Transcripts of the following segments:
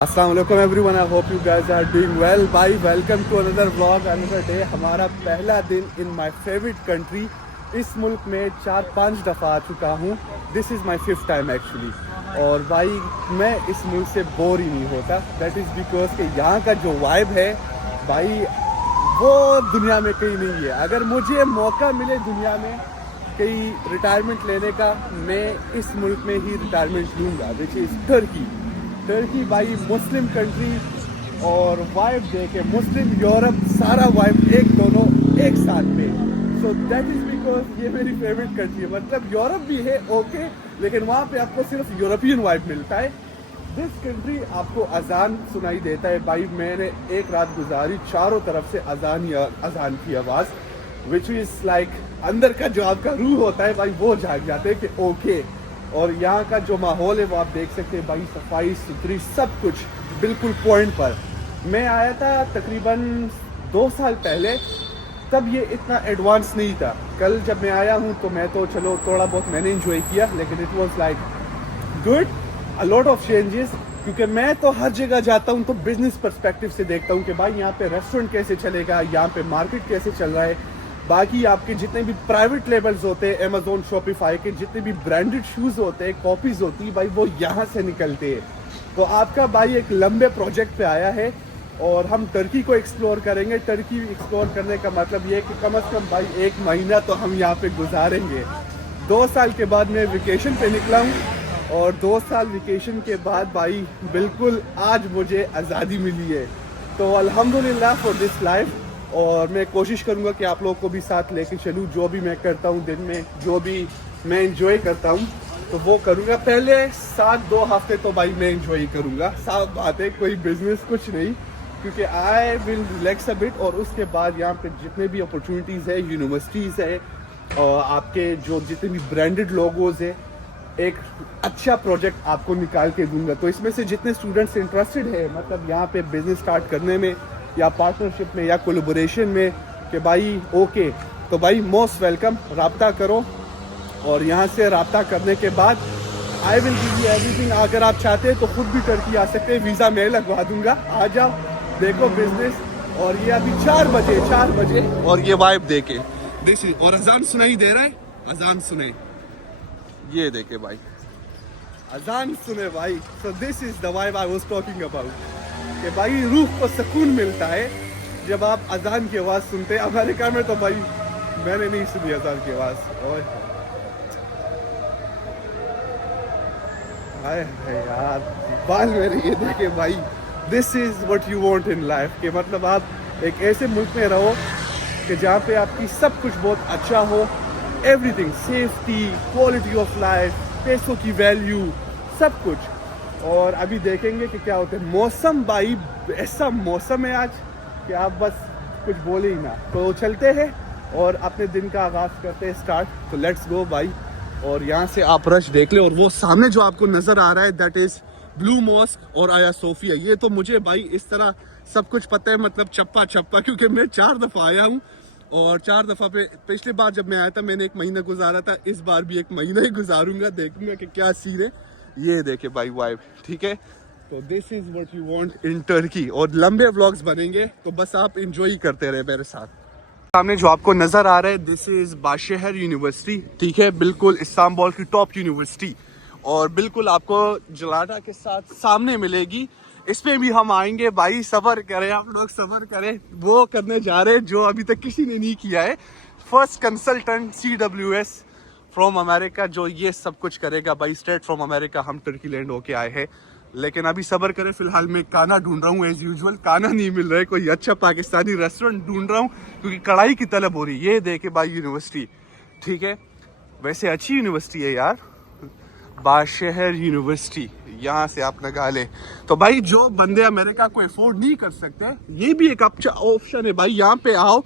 अस्सलाम वालेकुम everyone, I hope you guys are doing well. भाई welcome to another vlog, another day. हमारा पहला दिन इन माय फेवरेट कंट्री। इस मुल्क में 4-5 दफ़ा आ चुका हूँ। This is my fifth time actually. और भाई मैं इस मुल्क से बोर ही नहीं होता। दैट इज़ बिकॉज कि यहाँ का जो वाइब है भाई वो दुनिया में कहीं नहीं है। अगर मुझे मौका मिले दुनिया में कहीं रिटायरमेंट लेने का, मैं इस मुल्क में ही रिटायरमेंट लूँगा, विच इज़ टर्की। टर्की भाई मुस्लिम कंट्री, और वाइब देखे मुस्लिम यूरोप सारा वाइब एक दोनों एक साथ में। सो दैट इज़ बिकॉज ये मेरी फेवरेट कंट्री है। मतलब यूरोप भी है ओके, लेकिन वहाँ पे आपको सिर्फ यूरोपियन वाइब मिलता है। दिस कंट्री आपको अजान सुनाई देता है भाई। मैंने एक रात गुजारी, चारों तरफ से अजान की आवाज़, विच इज़ लाइक अंदर का जो आपका रूह होता है भाई वो जाग जाते हैं कि ओके। और यहाँ का जो माहौल है वो आप देख सकते हैं भाई, सफाई सुथरी सब कुछ बिल्कुल पॉइंट पर। मैं आया था तकरीबन 2 साल पहले, तब ये इतना एडवांस नहीं था। कल जब मैं आया हूँ तो मैं तो चलो थोड़ा बहुत मैंने इंजॉय किया, लेकिन it was like good, a lot of changes. क्योंकि मैं तो हर जगह जाता हूँ तो बिजनेस पर्सपेक्टिव से देखता हूँ कि भाई यहाँ पे रेस्टोरेंट कैसे चलेगा, यहाँ पे मार्केट कैसे चल रहा है। बाकी आपके जितने भी प्राइवेट लेबल्स होते हैं, अमेजोन शॉपिफाई के जितने भी ब्रांडेड शूज़ होते हैं, कॉपीज़ होती है भाई, वो यहाँ से निकलते हैं। तो आपका भाई एक लंबे प्रोजेक्ट पे आया है और हम टर्की को एक्सप्लोर करेंगे। टर्की एक्सप्लोर करने का मतलब ये है कि कम से कम भाई 1 महीना तो हम यहाँ पे गुजारेंगे। 2 साल के बाद मैं वेकेशन पे निकला हूँ, और 2 साल वेकेशन के बाद भाई बिल्कुल आज मुझे आज़ादी मिली है। तो अल्हम्दुलिल्लाह फॉर दिस लाइफ। और मैं कोशिश करूँगा कि आप लोगों को भी साथ लेके चलूँ। जो भी मैं करता हूँ दिन में, जो भी मैं इंजॉय करता हूँ तो वो करूँगा। पहले 2 हफ्ते तो भाई मैं इंजॉय करूँगा, साफ बात है, कोई बिजनेस कुछ नहीं, क्योंकि I will relax a bit. और उसके बाद यहाँ पे जितने भी अपॉर्चुनिटीज़ है, यूनिवर्सिटीज़ है, और आपके जो जितने भी ब्रांडेड लोगोज है, एक अच्छा प्रोजेक्ट आपको निकाल के दूंगा। तो इसमें से जितने स्टूडेंट्स इंटरेस्टेड है, मतलब यहाँ पे बिजनेस स्टार्ट करने में या पार्टनरशिप में या कोलैबोरेशन में, कि भाई ओके, तो भाई मोस्ट वेलकम, राब्ता करो। और यहाँ से राब्ता करने के बाद I will give you everything. अगर आप चाहते हैं तो खुद भी टर्की आ सकते हैं, वीज़ा मैं लगवा दूंगा, आ जाओ देखो बिजनेस। और ये अभी 4 बजे और ये वाइब देखे दिस। और अजान सुनाई दे रहा है, अजान सुने, ये देखे भाई, अजान सुने भाई। So this is the vibe I was talking about, कि भाई रूह को सुकून मिलता है जब आप अजान की आवाज़ सुनते हैं। अमेरिका में तो भाई मैंने नहीं सुनी अजान की आवाज़। और हाय हाय यार, बाल मेरे ये देखे भाई। This is what you want in life, कि मतलब आप एक ऐसे मुल्क में रहो कि जहाँ पे आपकी सब कुछ बहुत अच्छा हो, everything, safety, quality of life, पैसों की वैल्यू, सब कुछ। और अभी देखेंगे कि क्या होता है। मौसम भाई ऐसा मौसम है आज कि आप बस कुछ बोले ही ना। तो चलते हैं और अपने दिन का आगाज़ करते हैं स्टार्ट। तो लेट्स गो भाई। और यहाँ से आप रश देख ले, और वो सामने जो आपको नज़र आ रहा है दैट इज़ ब्लू मॉस्क और आया सोफिया। ये तो मुझे भाई इस तरह सब कुछ पता है, मतलब चप्पा चप्पा, क्योंकि मैं 4 दफ़ा आया हूँ। और 4 दफ़ा पे पिछली बार जब मैं आया था मैंने 1 महीना गुजारा था, इस बार भी 1 महीना ही गुजारूंगा, देखूंगा कि क्या सीन है। ये देखे भाई वाइब, ठीक है। तो this is what you want in Turkey. और लंबे व्लॉग्स बनेंगे तो बस आप इंजॉय करते रहे मेरे साथ। सामने जो आपको नजर आ रहा है दिस इज बाशहर यूनिवर्सिटी, ठीक है, बिल्कुल इस्तांबुल की टॉप यूनिवर्सिटी, और बिल्कुल आपको जलाटा के साथ सामने मिलेगी। इसमें भी हम आएंगे भाई, सफर करें आप लोग, सफर करें। वो करने जा रहे हैं जो अभी तक किसी ने नहीं किया है, first consultant CWS from America जो ये सब कुछ करेगा भाई, स्ट्रेट फ्रॉम अमेरिका हम टर्की लैंड होके आए हैं। लेकिन अभी सब्र करें, फिलहाल मैं खाना ढूंढ रहा हूँ, एज यूजुअल खाना नहीं मिल रहा है, कोई अच्छा पाकिस्तानी रेस्टोरेंट ढूंढ रहा हूँ क्योंकि कढ़ाई की तलब हो रही है। ये देखे भाई यूनिवर्सिटी, ठीक है, वैसे अच्छी यूनिवर्सिटी है यार, बाशहर यूनिवर्सिटी, यहाँ से आप लगा ले। तो भाई जो बंदे अमेरिका को अफोर्ड नहीं कर सकते, ये भी एक अच्छा ऑप्शन है भाई, यहाँ पे आओ,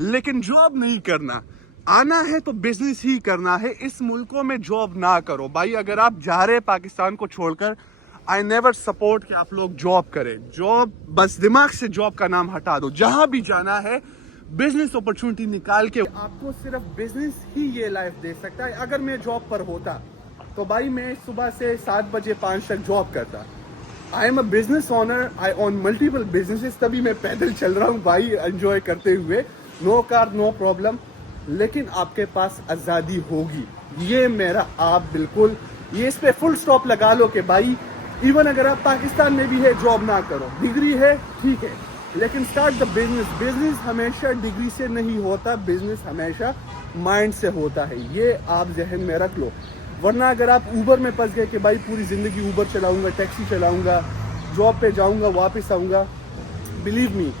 लेकिन जॉब नहीं करना, आना है तो बिजनेस ही करना है। इस मुल्कों में जॉब ना करो भाई। अगर आप जा रहे पाकिस्तान को छोड़कर, आई नेवर सपोर्ट कि आप लोग जॉब करें। जॉब बस दिमाग से जॉब का नाम हटा दो। जहां भी जाना है बिजनेस अपॉर्चुनिटी निकाल के, आपको सिर्फ बिजनेस ही ये लाइफ दे सकता है। अगर मैं जॉब पर होता तो भाई मैं सुबह से 7 बजे 5 तक जॉब करता, I am a business owner, I own multiple businesses, तभी मैं पैदल चल रहा हूँ भाई, एंजॉय करते हुए। नो कार नो प्रॉब्लम, लेकिन आपके पास आज़ादी होगी, ये मेरा आप बिल्कुल ये इस पे फुल स्टॉप लगा लो कि भाई इवन अगर आप पाकिस्तान में भी है जॉब ना करो, डिग्री है ठीक है, लेकिन स्टार्ट द बिजनेस। बिजनेस हमेशा डिग्री से नहीं होता, बिजनेस हमेशा माइंड से होता है, ये आप जहन में रख लो। वरना अगर आप ऊबर में फंस गए कि भाई पूरी ज़िंदगी ऊबर चलाऊंगा, टैक्सी चलाऊंगा, जॉब पे जाऊंगा वापस आऊंगा, बिलीव मी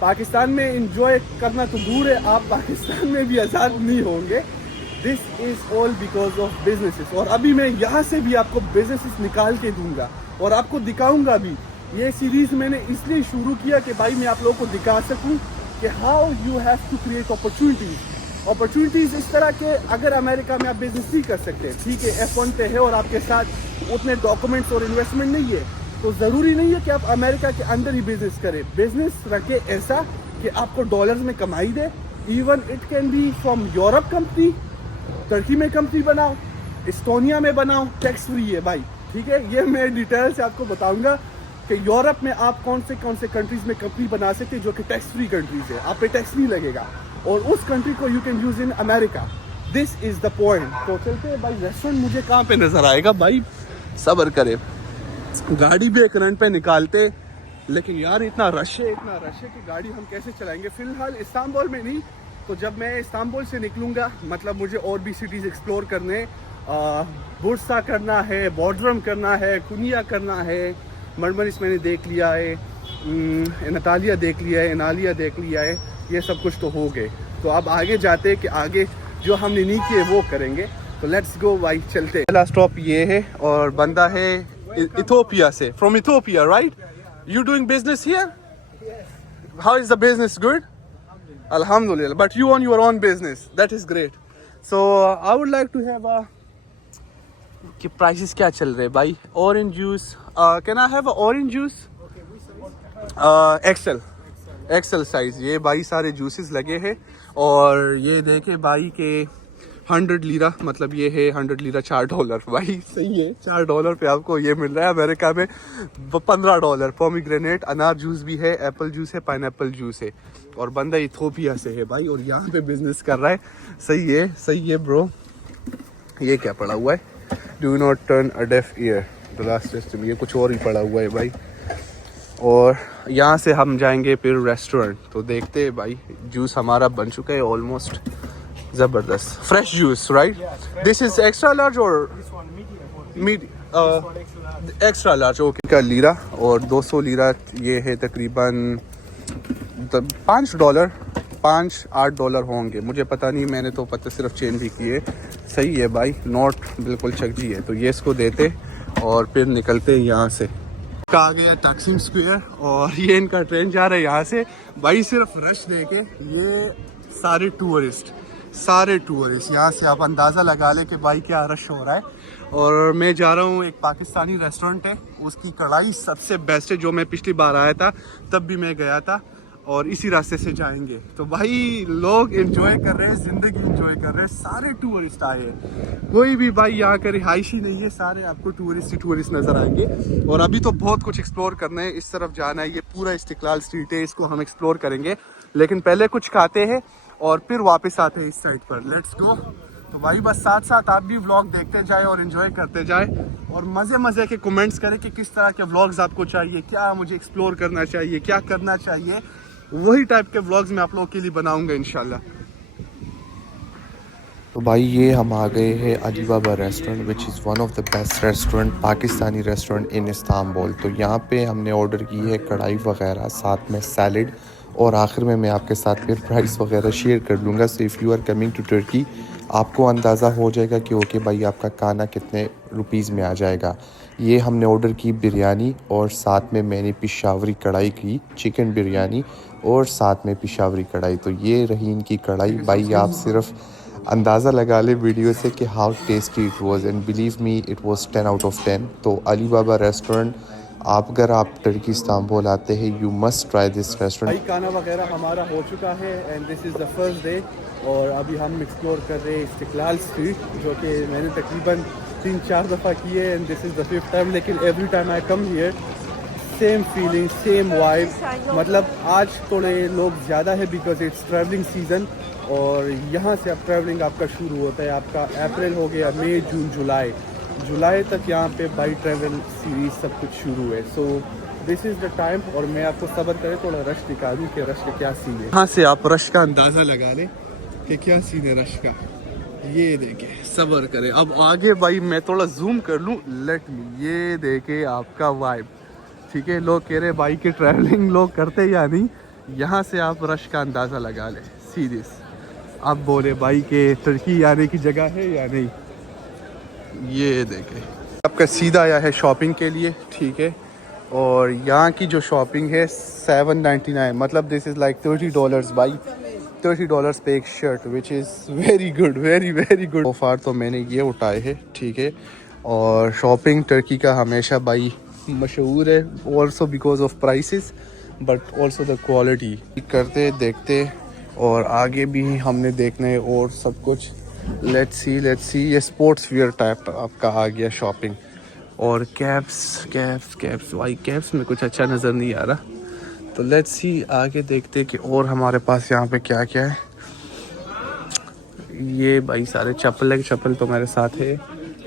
पाकिस्तान में इंजॉय करना तो दूर है, आप पाकिस्तान में भी आज़ाद नहीं होंगे। This is all because of businesses. और अभी मैं यहाँ से भी आपको बिजनेसेस निकाल के दूंगा और आपको दिखाऊंगा भी। ये सीरीज़ मैंने इसलिए शुरू किया कि भाई मैं आप लोगों को दिखा सकूं कि how you have to create opportunities इस तरह के। अगर अमेरिका में आप बिजनेस नहीं कर सकते, ठीक है, F1 पे है और आपके साथ उतने डॉक्यूमेंट्स और इन्वेस्टमेंट नहीं है, तो ज़रूरी नहीं है कि आप अमेरिका के अंदर ही बिजनेस करें। बिजनेस रखे ऐसा कि आपको डॉलर्स में कमाई दे। Even it can be from Europe company, Turkey में कंपनी बनाओ, एस्टोनिया में बनाओ, टैक्स फ्री है भाई, ठीक है। ये मैं डिटेल से आपको बताऊंगा कि यूरोप में आप कौन से कंट्रीज में कंपनी बना सकते हैं जो कि टैक्स फ्री कंट्रीज है, आप पे टैक्स नहीं लगेगा, और उस कंट्री को you can use in America. This is the point. तो चलते हैं भाई, रेस्टोरेंट मुझे कहाँ पे नजर आएगा भाई, सब्र करे, गाड़ी भी एक रन पे निकालते, लेकिन यार इतना रश है कि गाड़ी हम कैसे चलाएंगे। फिलहाल इस्तांबुल में नहीं, तो जब मैं इस्तांबुल से निकलूँगा, मतलब मुझे और भी सिटीज़ एक्सप्लोर करने, बुर्सा करना है, बॉर्डरम करना है, कुनिया करना है, मरमरिस मैंने देख लिया है, एनातालिया देख लिया है, एनालिया देख लिया है, ये सब कुछ तो हो गए। तो अब आगे जाते कि आगे जो हमने नहीं किए वो करेंगे। तो लेट्स गो भाई, चलते। पहला स्टॉप ये है और बंदा है इथियोपिया से, from Ethiopia, right? You doing business here? How is the business? Good, alhamdulillah. But you own your own business, that is great. So I would like to have a कि prices क्या चल रहे भाई? Orange juice, can I have orange juice? XL size. ये भाई सारे juices लगे हैं, और ये देखे भाई के 100 लीरा, मतलब ये है 100 लीरा $4 भाई, सही है। $4 पे आपको ये मिल रहा है। अमेरिका में $15। पोमीग्रेनेट, अनार जूस भी है, एप्पल जूस है, पाइनएप्पल जूस है, और बंदा इथियोपिया से है भाई, और यहाँ पे बिजनेस कर रहा है। सही है ब्रो। ये क्या पड़ा हुआ है? Do not turn a deaf ear the last system, ये कुछ और ही पड़ा हुआ है भाई। और यहाँ से हम जाएंगे फिर रेस्टोरेंट, तो देखते हैं भाई। जूस हमारा बन चुका है ऑलमोस्ट, ज़बरदस्त fresh juice, right? This is extra large और एक्स्ट्रा लार्ज, ओके। का लीरा और 200 लीरा ये है तकरीबन $5, $5-8 होंगे, मुझे पता नहीं, मैंने तो पता सिर्फ चेंज ही किए। सही है भाई, नोट बिल्कुल चकजी है। तो ये इसको देते और फिर निकलते यहाँ से। आ गया तकसीम स्क्वायर, और ये इनका ट्रेन जा रहा है यहाँ से भाई। सिर्फ रश देखे, ये सारे टूरिस्ट यहाँ से आप अंदाज़ा लगा ले कि भाई क्या रश हो रहा है। और मैं जा रहा हूँ, एक पाकिस्तानी रेस्टोरेंट है, उसकी कढ़ाई सबसे बेस्ट है, जो मैं पिछली बार आया था तब भी मैं गया था, और इसी रास्ते से जाएंगे। तो भाई लोग एंजॉय कर रहे हैं, ज़िंदगी एंजॉय कर रहे हैं, सारे टूरिस्ट आए हैं। कोई भी भाई यहाँ का रिहायशी नहीं है, सारे आपको टूरिस्ट नज़र आएंगे। और अभी तो बहुत कुछ एक्सप्लोर करना है, इस तरफ जाना है, ये पूरा इस्तिकलाल स्ट्रीट है, इसको हम एक्सप्लोर करेंगे, लेकिन पहले कुछ खाते हैं और फिर वापस आते हैं इस साइड पर। Let's go. तो भाई बस साथ साथ आप भी व्लॉग देखते जाए और एंजॉय करते जाए, और मज़े के कमेंट्स करें कि किस तरह के व्लॉग्स आपको चाहिए, क्या मुझे एक्सप्लोर करना चाहिए, क्या करना चाहिए, वही टाइप के व्लॉग्स मैं आप लोगों के लिए बनाऊंगा इंशाल्लाह। तो भाई ये हम आ गए हैं Ali Baba restaurant, which is one of the best restaurant, Pakistani restaurant in Istanbul. तो यहाँ पे हमने ऑर्डर की है कढ़ाई वगैरह, साथ में सैलड, और आखिर में मैं आपके साथ फिर प्राइस वगैरह शेयर कर लूँगा। So if you are coming to Turkey, आपको अंदाज़ा हो जाएगा कि ओके भाई आपका खाना कितने रुपीज़ में आ जाएगा। ये हमने ऑर्डर की बिरयानी, और साथ में मैंने पिशावरी कढ़ाई की, चिकन बिरयानी और साथ में पिशावरी कढ़ाई। तो ये रही इनकी कढ़ाई भाई, आप सिर्फ अंदाज़ा लगा ले वीडियो से कि how tasty it was, and believe me it was 10 out of 10। तो अली बाबा रेस्टोरेंट, अगर आप टर्की इस्तांबुल आते हैं, you must try this restaurant. भाई खाना वगैरह हमारा हो चुका है, and this is the first day, और अभी हम एक्सप्लोर कर रहे हैं इस्तिकलाल स्ट्रीट, जो कि मैंने तकरीबन 3-4 दफ़ा की है, and this is the 5th time. लेकिन every time I come here same feeling same vibe. मतलब आज थोड़े लोग ज़्यादा है बिकॉज इट्स ट्रैवलिंग सीज़न, और यहाँ से अब ट्रैवलिंग आपका शुरू होता है। आपका अप्रैल हो गया, मई जून जुलाई तक यहाँ पे बाई ट्रैवल सीरीज सब कुछ शुरू है। So this is the time, और मैं आपको सब्र करे थोड़ा रश दिखा दूँ कि रश का क्या सीन है। यहाँ से आप रश का अंदाज़ा लगा लें कि क्या सीन है रश का। ये देखे, सब्र करे। अब आगे भाई मैं थोड़ा जूम कर लूँ, लेट मी, ये देखे आपका वाइब। ठीक है, लोग कह रहे भाई कि ट्रैवलिंग लोग करते या नहीं। यहाँ से आप रश का अंदाज़ा लगा लें सीरियस। अब बोले भाई के तुर्की आने की जगह है या नहीं। ये देखे, आपका सीधा आया है शॉपिंग के लिए। ठीक है, और यहाँ की जो शॉपिंग है 799, मतलब दिस इज़ लाइक $30 भाई। $30 पे एक shirt, which is very good, very very good. So far तो मैंने ये उठाए हैं। ठीक है, और शॉपिंग टर्की का हमेशा भाई मशहूर है, also because of prices but also the quality. करते देखते और आगे भी हमने देखना है और सब कुछ। लेट्स सी ये स्पोर्ट्स वियर टाइप आपका आ गया शॉपिंग। और कैप्स भाई, कैप्स में कुछ अच्छा नज़र नहीं आ रहा, तो लेट्स सी आगे देखते कि और हमारे पास यहाँ पे क्या क्या है। ये भाई सारे चप्पल तो मेरे साथ है,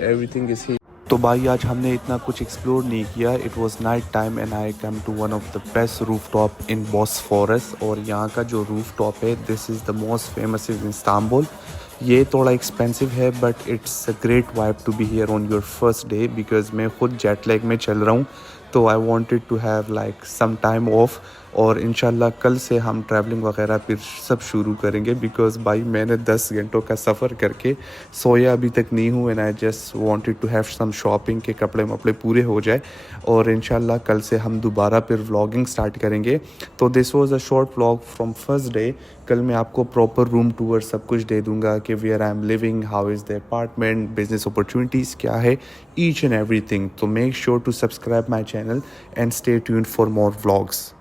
एवरीथिंग इज ही। तो भाई आज हमने इतना कुछ एक्सप्लोर नहीं किया। It was night time and I come to one of the best rooftop in Bosphorus. और यहाँ का जो रूफ टॉप है, this is the most famous in Istanbul. ये थोड़ा एक्सपेंसिव है but it's a great vibe to be here on your first day, because मैं खुद जेट लैग में चल रहा हूँ, तो I wanted to have like some time off. और इंशाल्लाह कल से हम ट्रैवलिंग वगैरह फिर सब शुरू करेंगे, बिकॉज़ भाई मैंने 10 घंटों का सफ़र करके सोया अभी तक नहीं हूँ। And I just wanted to have some shopping के कपड़े वपड़े पूरे हो जाए, और इंशाल्लाह कल से हम दोबारा फिर व्लॉगिंग स्टार्ट करेंगे। तो this was a short vlog from first day. कल मैं आपको प्रॉपर रूम टूर सब कुछ दे दूंगा कि where I am living, how is the apartment, business opportunities क्या है, ईच एंड एवरीथिंग। तो make sure to subscribe my channel and stay tuned for more vlogs.